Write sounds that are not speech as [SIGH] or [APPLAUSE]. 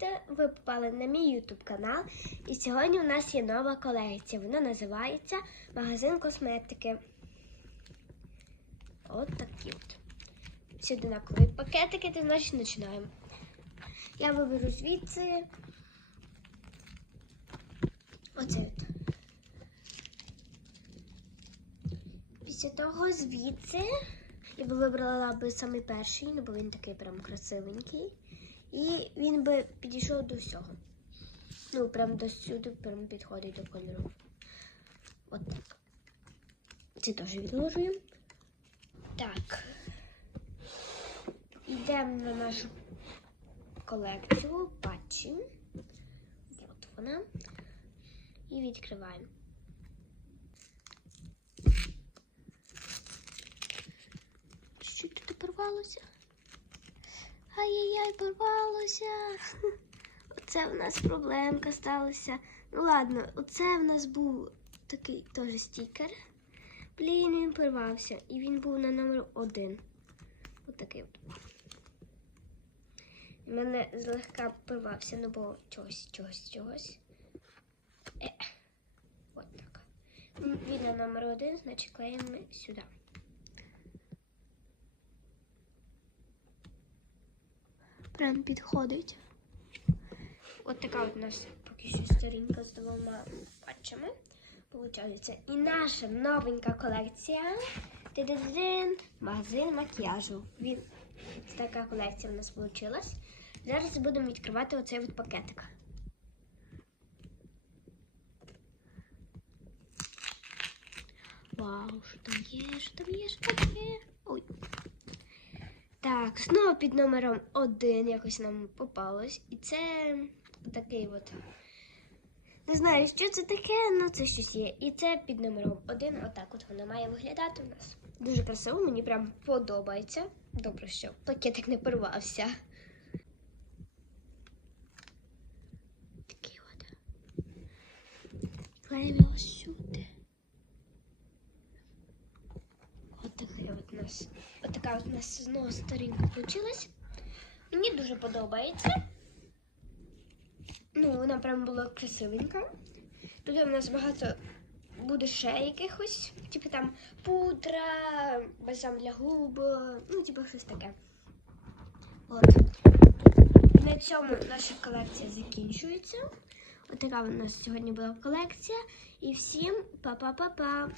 Привіт! Ви попали на мій YouTube канал. І сьогодні у нас є нова колекція. Вона називається Магазин косметики. От такі от. Всі одинакові пакетики, то значить починаємо. Я виберу звідси. Оцей от. Після того звідси я би вибрала би самий перший, ну бо він такий прям красивенький. І він би підійшов до всього. Ну, прям до сюди, прям підходить до кольору. От так. Це теж відложуємо. Так. Йдемо на нашу колекцію патчі. От вона. І відкриваємо. Що тут порвалося? Ай-яй-яй, порвалося. [LAUGHS] Оце в нас проблемка сталася. Ну ладно, оце в нас був такий теж стікер. Блін, він порвався. І він був на номер один. Отакий от. У мене злегка порвався, ну бо чогось, чогось, чогось. Е. От так. Він на номер один, значить клеїмо сюди. Прям підходить. От така от у нас поки що сторінка з двома патчами. Получається. І наша новенька колекція. Ти-ди-дин, магазин макіяжу. Він така колекція в нас вийшла. Зараз будемо відкривати оцей от пакетик. Вау, що там є, що там є, що там є. Ой. Так, знову під номером один якось нам попалось. І це такий от. Не знаю, що це таке, але це щось є. І це під номером один. Отак от воно має виглядати у нас. Дуже красиво, мені прям подобається. Добре, що пакетик не порвався. Такий от. Кладемо сюди. От така от у нас. От така у нас знову сторінка получилась. Мені дуже подобається. Ну, вона прям була красивенька. Тут у нас багато буде ще якихось, типу там пудра, бальзам для губ, ну, типу щось таке. От. На цьому наша колекція закінчується. От у нас сьогодні була колекція. І всім па-па-па-па!